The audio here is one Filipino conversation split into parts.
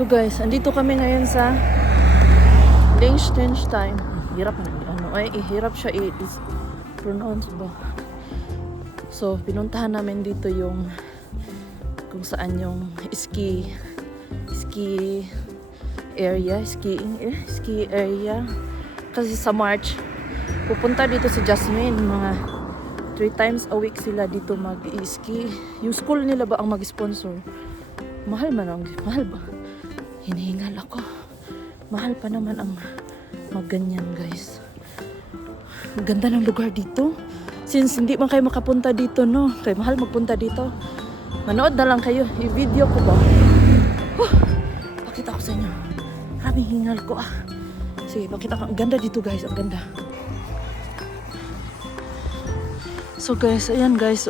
So guys, andito kami ngayon sa Liechtenstein. Hirap na hirap siya i-pronounce ba. So, pinuntahan namin dito yung kung saan yung ski area, ski area. Kasi sa March, pupunta dito si Jasmine. Mga 3 times a week sila dito mag-ski. Yung school nila ba ang mag-sponsor? Mahal ba? Hinihingal ako. Mahal pa naman ang magganyan, guys. Ang ganda ng lugar dito. Since hindi man kayo makapunta dito, no? Kaya mahal magpunta dito. Manood na lang kayo. I-video ko ba? Pakita ko sa inyo. Maraming hingal ko Sige, pakita ko. Ang ganda dito, guys. Ang ganda. So, guys. Ayan, guys.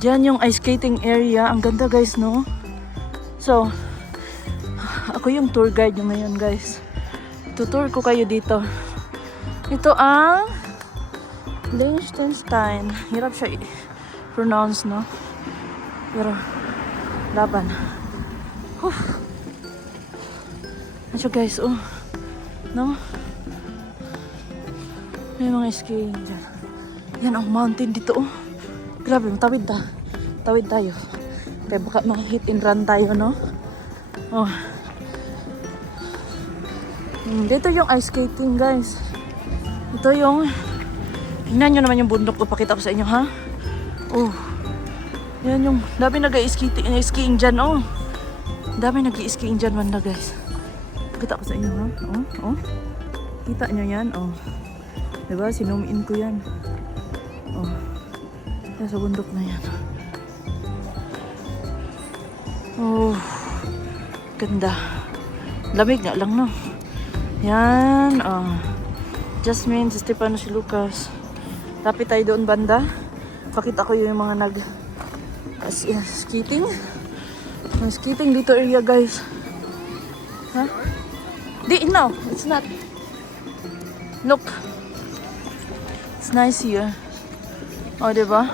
Diyan yung ice skating area. Ang ganda, guys, no? So, ako yung tour guide nyo ngayon, guys. Tutour ko kayo dito. Ito ang Liechtenstein. Hirap siya i-pronounce, no? Pero, laban. Ito, guys, no? May mga skiing dyan. Yan ang mountain dito, Grabe, matawid Tawid tayo. Kaya baka hit and run tayo, no? Dito yung ice skating, guys. Ito yung tingnan nyo naman yung bundok ko. Pakita ko sa inyo, ha? Yan yung dami nag-skiing dyan, Dami nag-skiing dyan, banda, guys. Pakita ko sa inyo, ha? Kita nyo yan, Diba? Sinum in ko yan. Yan sa bundok na yan. Ganda. Lamig nga lang, no? Yan, Jasmine, si Stefano, si Lucas. Lapit tayo doon, banda. Pakita ko yung mga skating. Ang skating dito area, guys. No, it's not. Look. It's nice here. Diba?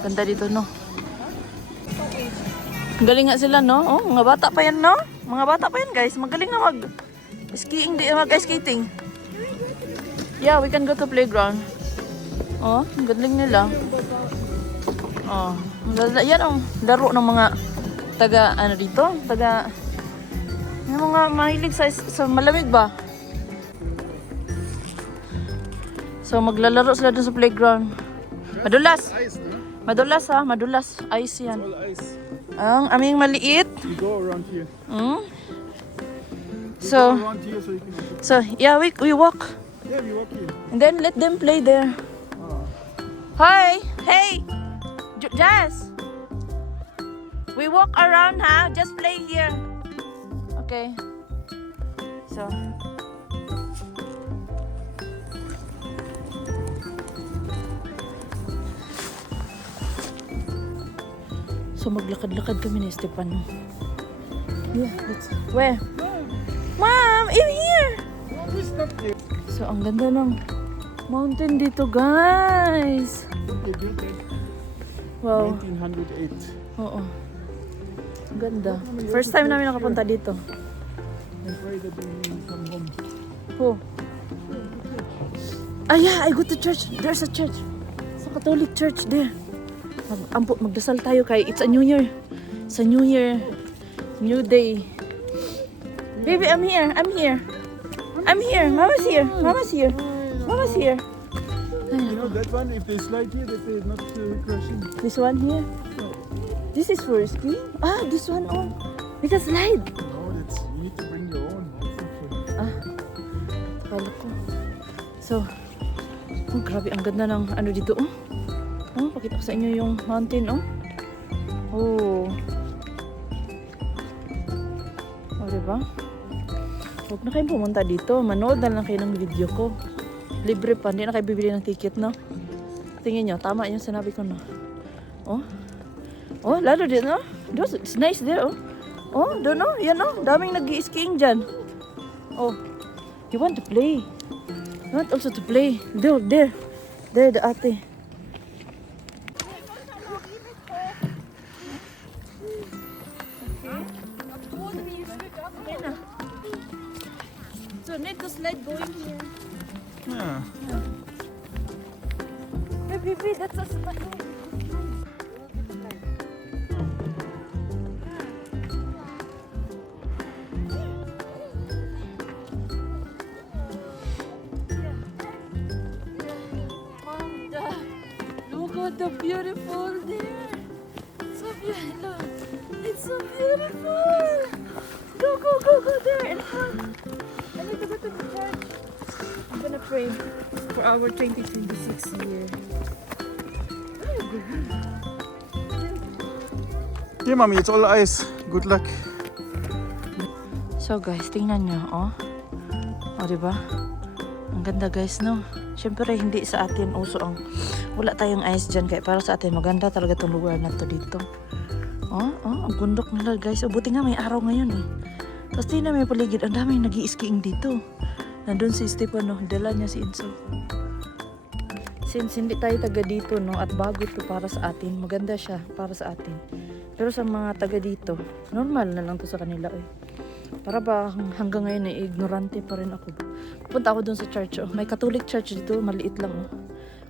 Ganda dito, no? Galing nga sila, no? Mga bata pa yan, no? Mga bata pa yan, guys. Magaling na mag-ice skating. Yeah, we can go to playground. Ang galing nila. Yan laro ng mga yung mga mahilig sa malamig ba? So, maglalaro sila dun sa playground. Madulas. Madulas, ha? Madulas. Ice yan. Ang aming maliit. You go around here. So, yeah, we walk. Yeah, we walk here. And then let them play there. Hi! Hey! Jazz! We walk around, ha? Just play here. Okay. So, maglakad-lakad kami ni Stefano. Yeah, where? Mom, in here! So, ang ganda ng mountain dito, guys. Wow. 1908. Oo. Ang ganda. First time namin nakapunta dito. I'm afraid that we come home. Yeah, I go to church. There's a church. It's a Catholic church there. Magdasal tayo kay it's a new year. It's a new year. New day. Baby, I'm here. Mama's here. You know that one, if they slide here, that they're not crashing. This one here? This is for ski? This one, We can slide. No, you need to bring your own. Kala ko. So, grabe, ang ganda ng dito, pakita ko sa inyo yung mountain, diba? Huwag na kayong pumunta dito. Manood na lang kayo ng video ko. Libre pa. Hindi na kayo bibili ng ticket, no? Tingin nyo. Tama yung sinabi ko, no? Lalo din, no? It's nice there, doon, no? Yan, no? Daming nag-skiing dyan. You want to play? You want also to play? There, the ate. need to slide going here. Yeah. Hey, baby, that's a slide. Look at the beautiful there. So beautiful. It's so beautiful. Go there in front. I need to go to the church. I'm gonna pray for our 2026 year. Yeah, mommy, it's all ice. Good luck. So guys, tingnan nyo, oh. O, diba? Ang ganda guys, no? Siyempre, hindi sa atin uso ang wala tayong ice dyan. Kaya para sa atin, maganda talaga itong lugar na to dito. Oh, ang bundok nila guys. O, buti nga may araw ngayon eh. Tapos tingnan may paligid. Ang daming nag-i-skiing dito. Nandun si Stefano. Dala niya si Inso. Since hindi tayo taga dito, no? At bago to para sa atin. Maganda siya para sa atin. Pero sa mga taga dito, normal na lang to sa kanila eh. Para ba hanggang ngayon ay ignorante pa rin ako. Pupunta ako dun sa church. Oh. May Catholic church dito, maliit lang. Oh.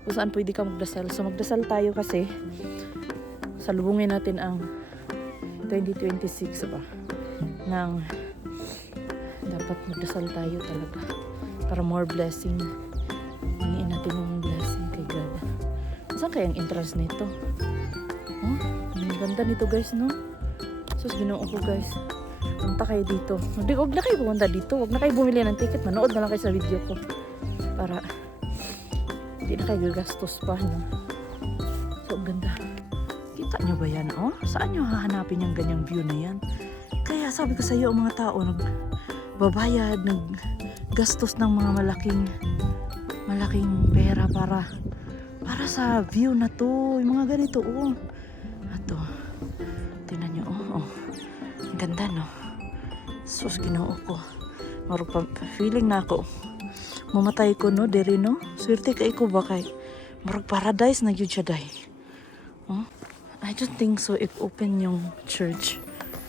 Kung saan pwede ka magdasal. So magdasal tayo kasi salubungin natin ang 2026 ba? Nang dapat magdasal tayo talaga. Para more blessing. Hingin natin yung blessing kay God. Saan kaya ang interest nito? Oh, ang ganda nito guys, no? Sus, ginoo ko guys. Punta kayo dito. Huwag na kayo pumunta dito. Huwag na kayo bumili ng ticket. Manood na lang kayo sa video ko. Para hindi na kayo gagastos pa, no? So, ang ganda. Kita nyo ba yan, oh? Saan nyo hahanapin yung ganyang view na yan? Kaya sabi ko sa iyo, ang mga tao nagbabayad, naggastos ng mga malaking pera para sa view na to. Yung mga ganito, oh. Ato. Tingnan nyo, oh. Ang ganda, no? Sus, ginoo ko. Marag pa, feeling na ako. Mamatay ko, no? Dere, no? Swerte ka ko ba kay? Marag paradise na yun siya, day. Oh? I don't think so if open yung church.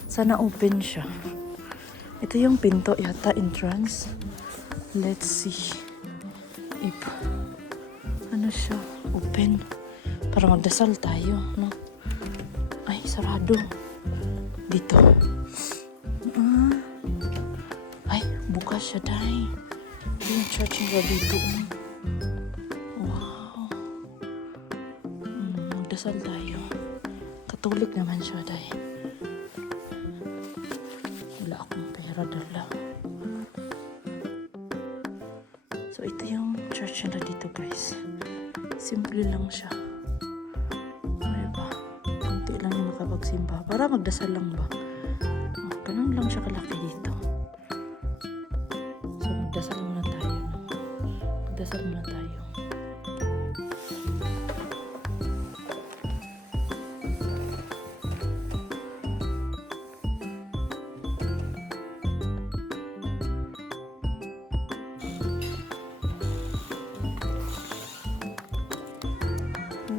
Sana open siya. Ito yung pinto yata, entrance. Let's see if ano siya, open. Para magdasal tayo, no? Ay, sarado. Dito. Ay, bukas siya, day. Yung church nila dito. Wow. Magdasal tayo. Katolik naman siya, day. Wala akong pera dala. So, ito yung church nila dito, guys. Simple lang siya. Ano ba? Kunti lang yung makapagsimba. Para magdasal lang ba? Oh, ganun lang siya kalaki dito. So, magdasal muna tayo. No? Magdasal muna tayo.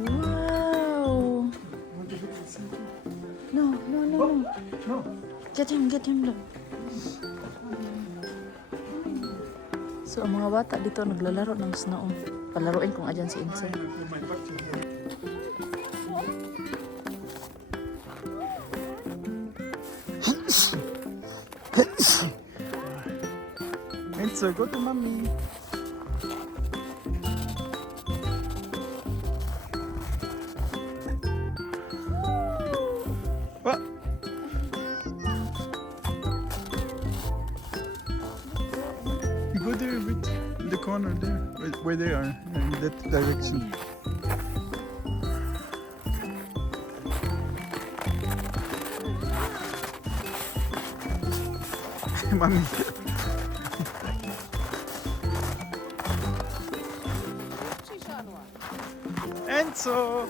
Wow! No. No. Get him, look. So, ang mga bata dito naglalaro ng snow. Palaruin kung adyan si Insa. Enzo, go to mommy. What? You go there a bit, in the corner there, where they are, in that direction. Mommy. Enzo.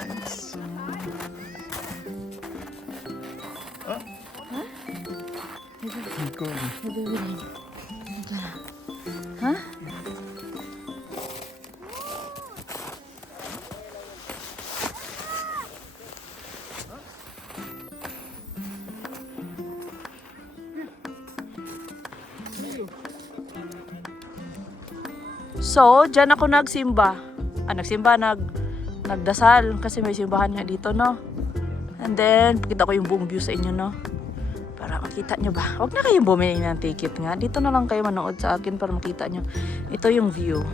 Enzo. Oh. Keep going. Huh? So, dyan ako nagsimba. Nagdasal kasi may simbahan nga dito, no? And then, pakita ko yung buong view sa inyo, no? Para makita nyo ba? Huwag na kayong bumili ng ticket nga. Dito na lang kayo manood sa akin para makita nyo. Ito yung view.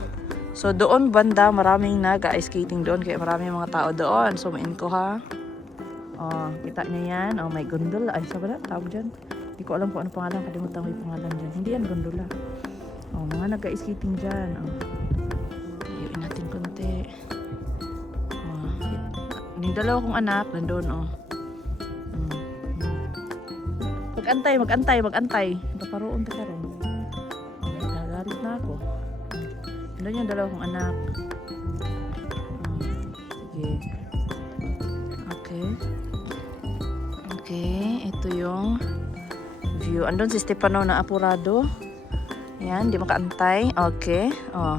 So, doon banda, maraming nag-ice skating doon. Kaya maraming mga tao doon. So, main ko ha. Oh, kita nyo yan. Oh, may gondola. Ay, saan ba na? Tawag dyan. Hindi ko alam kung ano pangalan. Kalimutan ko yung pangalan dyan. Hindi yan gondola. Oh, mga nag-ice skating dyan. Oh. Iyuin natin konti. Oh, yung dalawa kong anak, nandun, oh. Mag-antay. Naparoon ka rin. Oh, nagalit na ako. Nandun yung dalawa kong anak. Oh, sige. Okay, ito yung view. Andun si Stefano na apurado. Yan, di makaantay. Okay. Oh.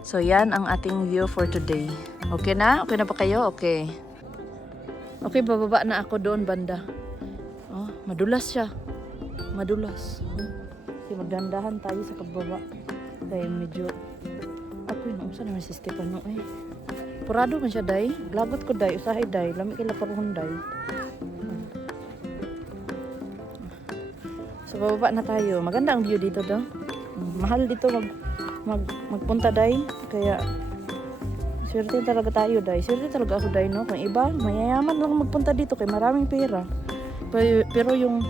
So, yan ang ating view for today. Okay na? Okay na pa kayo? Okay. Okay, bababa na ako doon, banda. Oh, madulas siya. Madulas. Kasi magdandahan tayo sa kababa. Dahil medyo... Ako yun, saan naman si Stefano eh. Purado man siya, day. Lagot ko, day. Usahay, day. Lami kila paruhon, day. So, bababa na tayo. Maganda ang view dito, do. Mahal dito magpunta, day. Kaya, swerte talaga tayo, day. Swerte talaga ako, day, no? Kung iba, mayayaman lang magpunta dito kaya maraming pera. Pero yung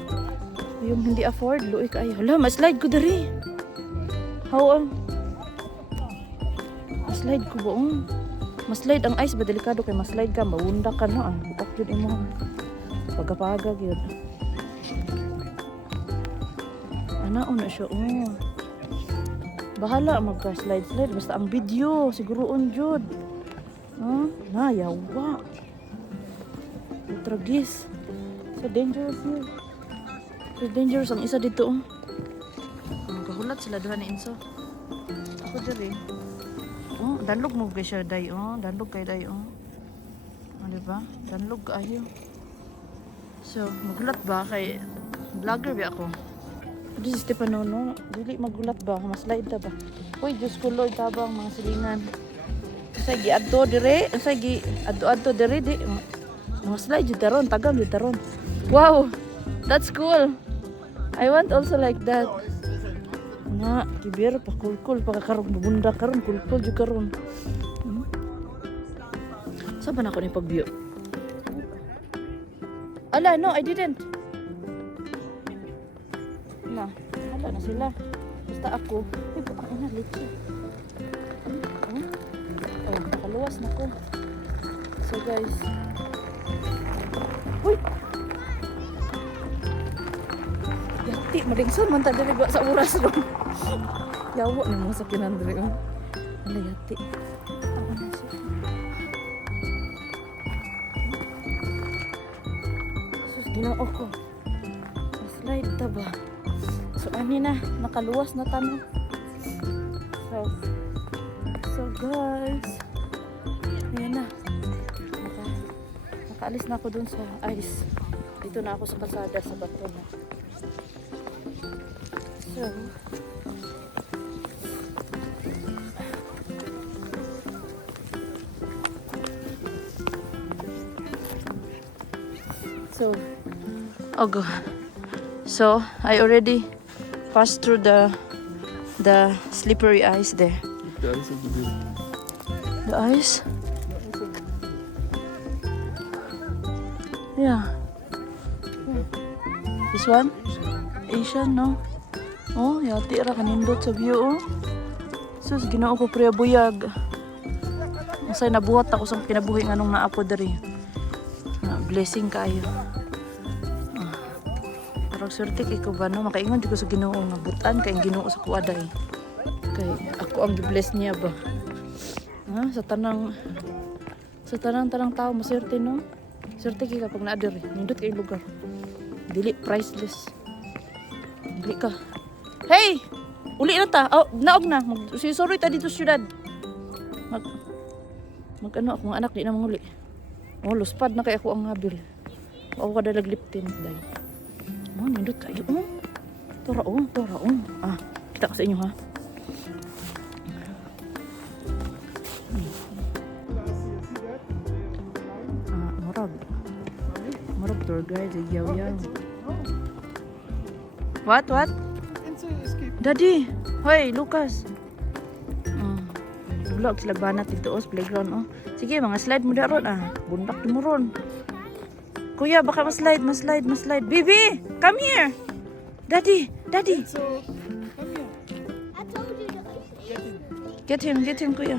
hindi afford, luoy ka ay. Hala, ma-slide ko dari. How, ma-slide ko ba? Maslide ang ice ba delikado kay maslide ka mawunda ka no bupak jud imo pagapagag yun ana siya bahala magka-slide basta ang video siguroon jud na yawa tragis so dangerous yun so dangerous ang isa dito magahulat sila duha ni Inso ako diri oh, danlog mo kay siya, day, oh. Danlog kay day, oh. Oh, diba? Danlog ayo. So, magulat ba? Kay vlogger ba ako? This is Stefano, no? Dili magulat ba? Maslide ta ba? Uy, Diyos ko, Lord, tabang mga silingan. Sa gi-adto dire, sa gi-adto dire, di. Mga slide, yun taron, tagam, yun taron. Wow! That's cool! I want also like that. Nga, kibir pa kulkul pagkakarong bubunda karon kulkul jud karon. Saan ba na ako ni pag-view? Ala, no, I didn't. Wala na sila. Basta ako. Ay, buka na, litsi. Oh, nakaluwas na ko. So, guys. Uy! Yati, madingson man ta diri sa oras ron. Yawa ni mo sa kinandre oh. Ala yati. Sus ginoo ko. Slide ta ba? So ani na nakaluwas na tano. So guys. Ayan na. Nakaalis na ako dun sa ice. Dito na ako sa kalsada sa bato na. So I already passed through the slippery ice there. The ice over there. The ice? Yeah. This one? Asian, no? Oh, yati ra kanindot sa view, oh. Sus, ginoo ko priya buyag. Masay nabuhat ako sa kinabuhi nga nung naapo diri. Blessing kayo. Parang swerte kay ko ba, no? Makaingon dito sa ginoo nga butan kay ginoo sa kuwaday. Kay ako ang gi-bless niya ba. Sa tanang tao maswerte, no? Swerte kay kapag naa diri. Nindot kay lugar. Dili priceless. Dili ka. Hey! Uli na ta. Oh, naog na. Sorry ta dito sa syudad. Mag-ano ako mga anak di na manguli. Oh, luspad na kay ako ang habil. Ako kada lagliptin day. Oh, nindot kayo. Oh. Tora. Kita ko sa inyo ha. Murag tour guide, yaw-yaw. What? Inside escape. Daddy! Hoy, Lucas! Vlog sila banat dito sa playground, oh. Sige, mga slide mo daron, ah. Bundak mo ron. Kuya, baka ma-slide. Bibi! Come here! Daddy! So, come here. I told you to Get in. Get him, kuya.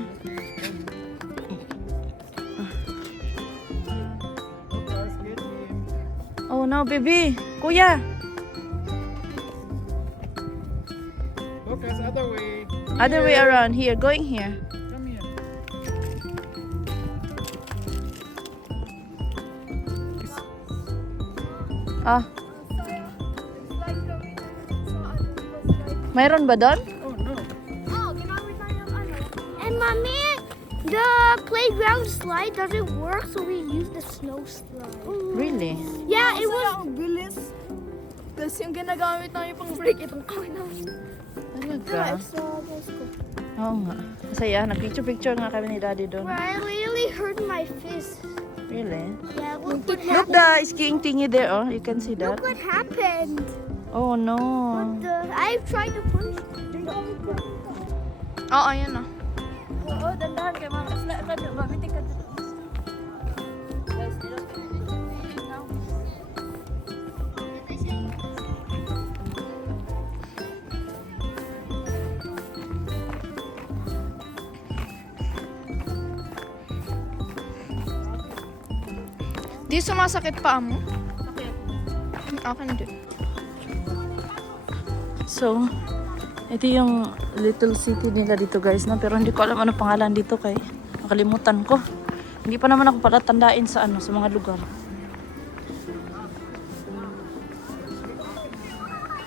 Lucas, get in. Oh no, baby! Kuya! Lucas, other way. Other way around. Here, going here. Come here. Ah, mayroon ba doon? Oh no. And mommy, the playground slide doesn't work, so we use the snow slide. Really? Yeah, it was. Ang bilis. Tapos yung ginagamit namin pang break, itong kawin namin. Talaga? Oo nga. Masaya. Nag-picture-picture nga kami ni Daddy doon. I really hurt my fist. Really? Yeah, look what Look happened. the skiing thingy there, oh. You can see that. Look what happened. Oh no. I tried to push. Oo, ayan oh. Oo, dandahan kayo mga kasla. Babitin ka dito. Di sumasakit pa mo? Akin hindi. So, ito yung little city nila dito guys, no? Pero hindi ko alam ano pangalan dito kay nakalimutan ko. Hindi pa naman ako pala tandain sa ano, sa mga lugar.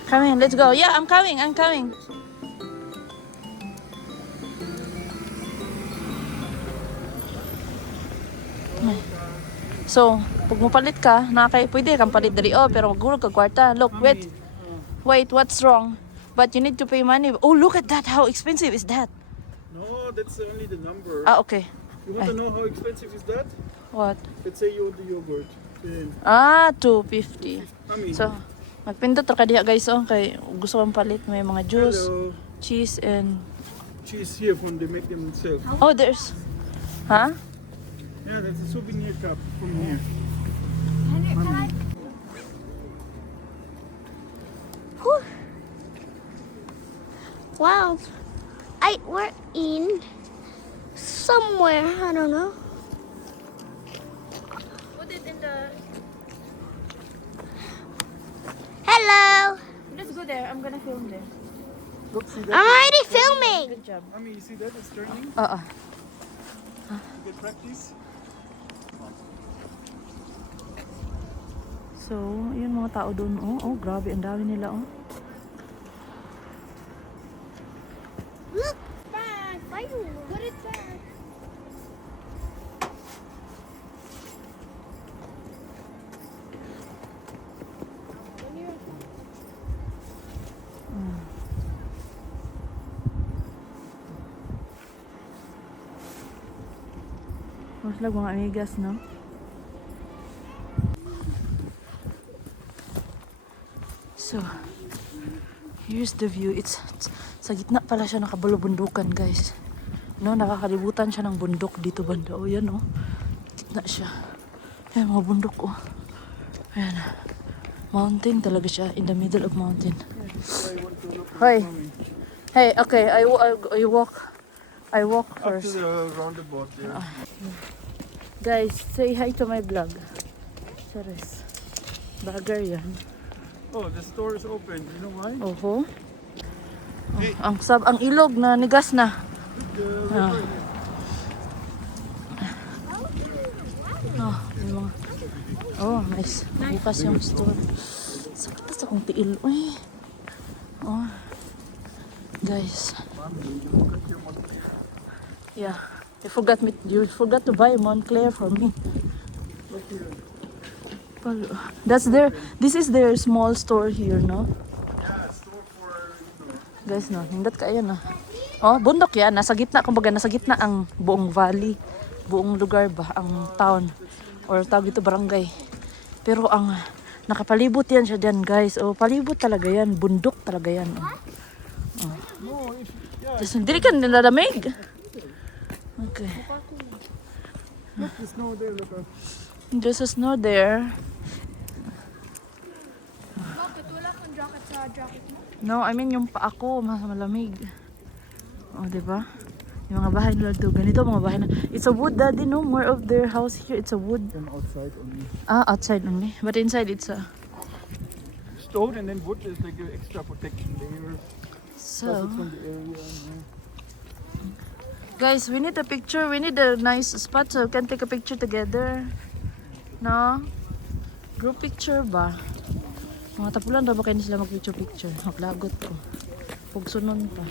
Coming, let's go. Yeah, I'm coming. So, pag mapalit ka, pwede kang palit dali. Oh, pero magulog ka kwarta. Look, wait, what's wrong? But you need to pay money. Oh, look at that. How expensive is that? No, that's only the number. Ah, okay. You want to know how expensive is that? What? Let's say you want the yogurt. Then, Ah, 250. I mean, So, magpindot ka diha guys, oh, kay gusto kong palit. May mga juice, hello. cheese, and... Cheese here from they make them themselves. Oh, there's... Huh? Yeah, that's a souvenir cup from here. Wow. We're in somewhere. I don't know. Put it in the... Hello. Let's go there. I'm gonna film there. Look, see I'm that? already filming. Good job. I mean, you see that? It's turning. Oo. You get practice. So, yun mga tao doon, oh. Oh, grabe, ang dami nila, oh. Look. Back. Put it back. Mas lang mga amigas, no? So, here's the view. It's sa gitna pala siya nakabulubundukan, guys. No, nakakalibutan siya ng bundok dito banda. Oh, yan, oh. Gitna siya. Ayan, mga bundok, oh. Ayan. Mountain talaga siya. In the middle of mountain. Hoy. Hey, okay. I walk Up first. to the roundabout there. Guys, say hi to my vlog. Sares. Bagger yan. Oh, the store is open. You know why? Oho. Oh, ang ilog na nigas na. The Ah. river. Oh, may mga... Oh, nice. Bukas yung store. Sakit sa kong tiil. Uy. Oh. Guys. Yeah. You forgot to buy Montclair for me. This is their small store here, no? Yeah, store for, Guys, no, hindot ka yan, no? Oh, bundok yan. Nasa gitna, kumbaga, nasa gitna ang buong valley. Buong lugar ba, ang town. Or tawag ito, barangay. Pero ang nakapalibot yan siya dyan guys. Oh, palibot talaga yan. Bundok talaga yan. Oh. No, if yeah, Just, dili ka nilalamig. Okay. look, the snow there. Look. There's a snow there. Bakit wala kang jacket sa jacket mo? No, I mean yung paa ko mas malamig. Oh, di ba? Yung mga bahay nila to. Ganito mga bahay na. It's a wood, daddy, no? More of their house here, it's a wood. From outside only. Ah, outside only. But inside it's a... Stone and then wood is like an extra protection layer. Plus So... it's from the area. Yeah. Guys, we need a picture. We need a nice spot so we can take a picture together. No? Group picture ba? Mga tapulan na ba kayo sila mag-picture? Maglagot ko. Huwag sunon pa.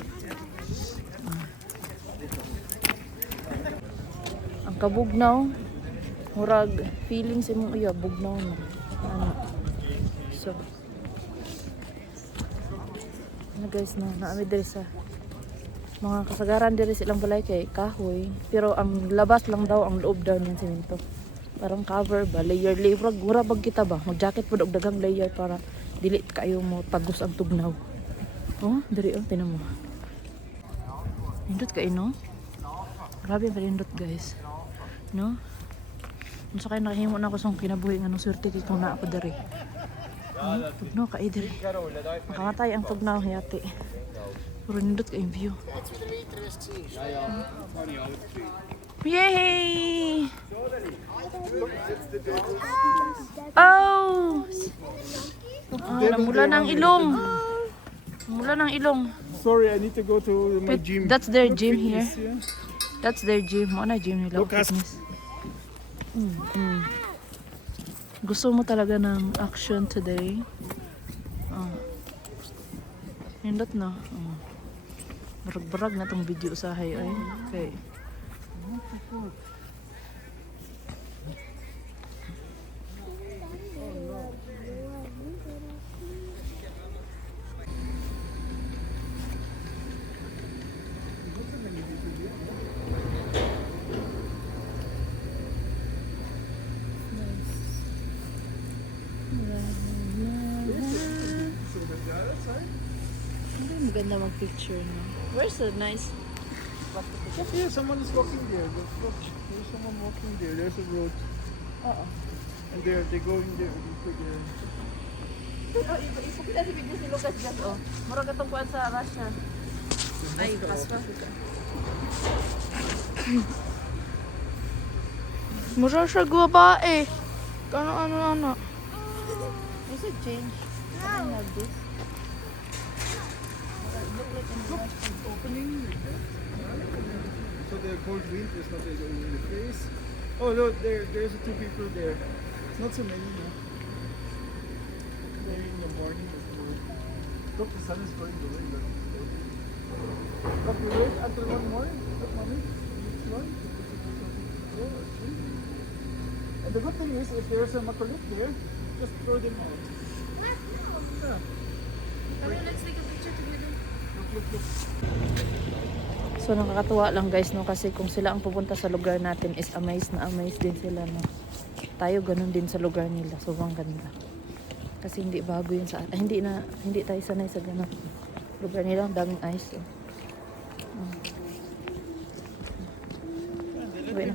Ang kabugnaw. Murag feeling sa imong iya. Bugnaw na. Ano? So. Ano guys na? Naami diri sa mga kasagaran diri silang balay kay kahoy, pero ang labas lang daw, ang loob daw niyan semento. Parang cover ba, layer mura bag kita ba, mag-jacket pod og daghang layer para dili kayo mo tagos ang tugnaw. Oh, diri oh, tinan mo. Nindot kay no? Grabe ba nindot guys. No? Unsa kay nakahimo na ko sa kinabuhi nga nung swerte dito na ako diri. Tugnaw kay diri. Makamatay ang tugnaw yati. Puro nindot kayong view. Yay! Oh! Namula ng ilong. Namula ng ilong. Sorry, I need to go to my gym. That's their gym here. Fitness, yeah. That's their gym. Mo na gym nila. Lucas. Fitness. Gusto mo talaga ng action today? Nindot na. Barag-barag na tong video sa hay ay. Okay. Maganda mag-picture na. Where's the nice spot to picture? Yeah, someone is walking there. Look, there's someone walking there. There's a road. Oo. And they're going there. Look there. Oh, ipukita si video si Lucas dyan, oh. Murag katong kuwan sa Russia. Ay, paswa. Mura siya babae. Ano. Is it change? Can I have this? Opening. So the cold wind is not going in the face. Oh look, there's two people there. It's not so many. No? There in the morning. Look, the sun is going away. Look, we wait until 1 morning. Look, mommy. This one. And the good thing is, if there's a macalit there, just throw them out. Yeah. Let's take a picture together. Look. So nakakatuwa lang guys, no, kasi kung sila ang pupunta sa lugar natin is amazed din sila, no. Tayo ganun din sa lugar nila, sobrang ganda. Kasi hindi bago yun sa hindi tayo sanay sa ganun. Lugar nila ang daming ice. Oh. Wait na.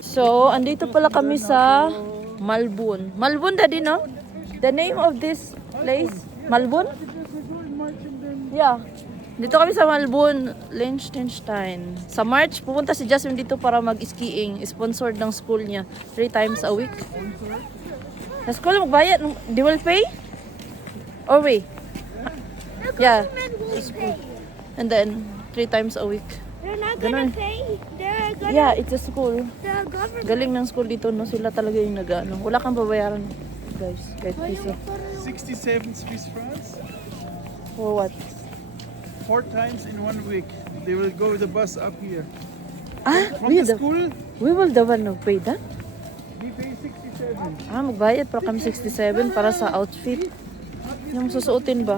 So, andito pala kami sa Malbon. Malbon daddy, no? The name of this place? Malbon? Yeah. Dito kami sa Malbon, Liechtenstein. Sa March, pupunta si Jasmine dito para mag-skiing. Sponsored ng school niya. 3 times a week. Sa school, magbayad. They will pay? Or we? Yeah. And then, 3 times a week. They're not Ganun. gonna pay. They're gonna. Yeah, it's a school. The government. Galing ng school dito, no? Sila talaga yung nag-ano. Wala kang babayaran, guys. Kahit piso. 67 Swiss francs. For what? 4 times in 1 week. They will go with the bus up here. Ah, From the school, we will the one who pay that? we pay 67. Ah, magbayad para kami 67 para sa outfit. Yung susuotin ba?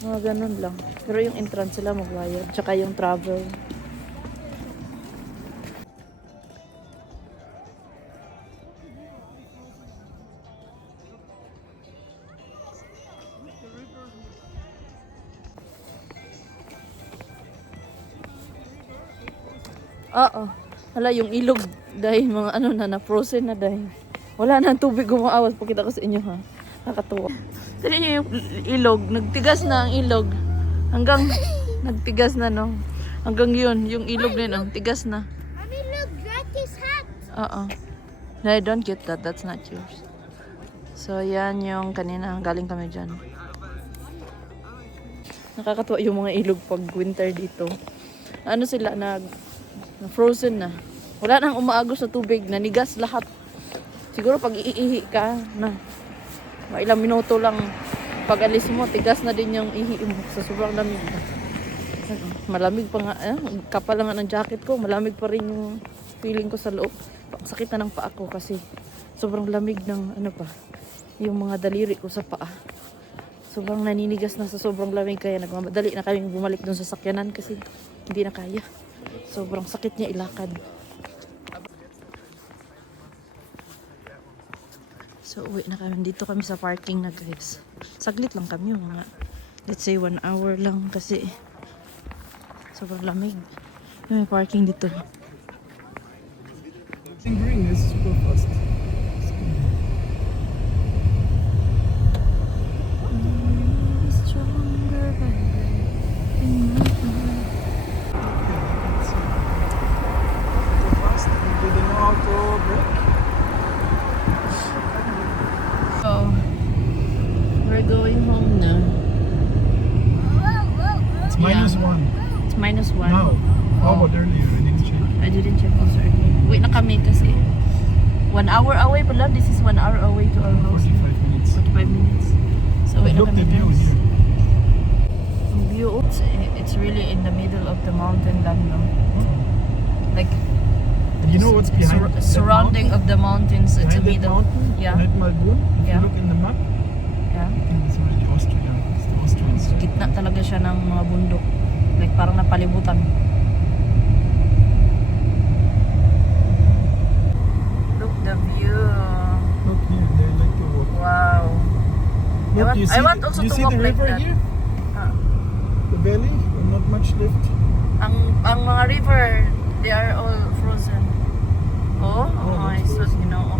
Mga ganun lang. Pero yung entrance sila magbayad. Tsaka yung travel. Oo. Hala, yung ilog dahil mga ano na frozen na dahil. Wala na ang tubig umaawas. Pakita ko sa inyo ha. Nakakatuwa. Tignan niyo yung ilog. Nagtigas na ang ilog. Hanggang nagtigas na no. Hanggang yun. Yung ilog na yun. Tigas na. Mommy, look, Drake's hat. Oo. No, don't get that. That's not yours. So, yan yung kanina. Galing kami dyan. Nakakatuwa yung mga ilog pag winter dito. Ano sila, na-frozen na. Wala nang umaagos na tubig. Nanigas lahat. Siguro pag iihi ka, na mga ilang minuto lang pag alis mo, tigas na din yung ihi mo sa sobrang lamig. Malamig pa nga, kapal nga ng jacket ko, malamig pa rin yung feeling ko sa loob. Sakit na ng paa ko kasi sobrang lamig ng yung mga daliri ko sa paa. Sobrang naninigas na sa sobrang lamig kaya nagmamadali na kami bumalik dun sa sakyanan kasi hindi na kaya. Sobrang sakit niya ilakad. So uwi na kami. Dito kami sa parking na guys. Saglit lang kami mga let's say 1 hour lang kasi sobrang lamig. May parking dito. Green is super fast. Super fast. They don't know how to brake. So, we're going home now. It's -1 It's -1. now. How about earlier? I didn't check. I didn't check also earlier. Uwi na kami kasi 1 hour away pala. This is 1 hour away to our house. 45 minutes. 45 minutes. So uwi na Look kami the view guys. here. Ang view, it's really in the middle of the mountain lang, no? Like, And you know what's behind that surrounding mountain? of the mountains, it's a Behind that middle. mountain? Yeah. Red Malbun. If Yeah. you look in the map, Yeah. I think it's already Austria. It's the Austrian side. Gitna talaga siya ng mga bundok. Like parang napalibutan. Look the view. Look here, they like to walk. Wow. Look, I want also you to see walk the like river that. here? Ah. The valley? Not much left. Ang mga river, they are all frozen. Oh, Oh, my that's sus, you know.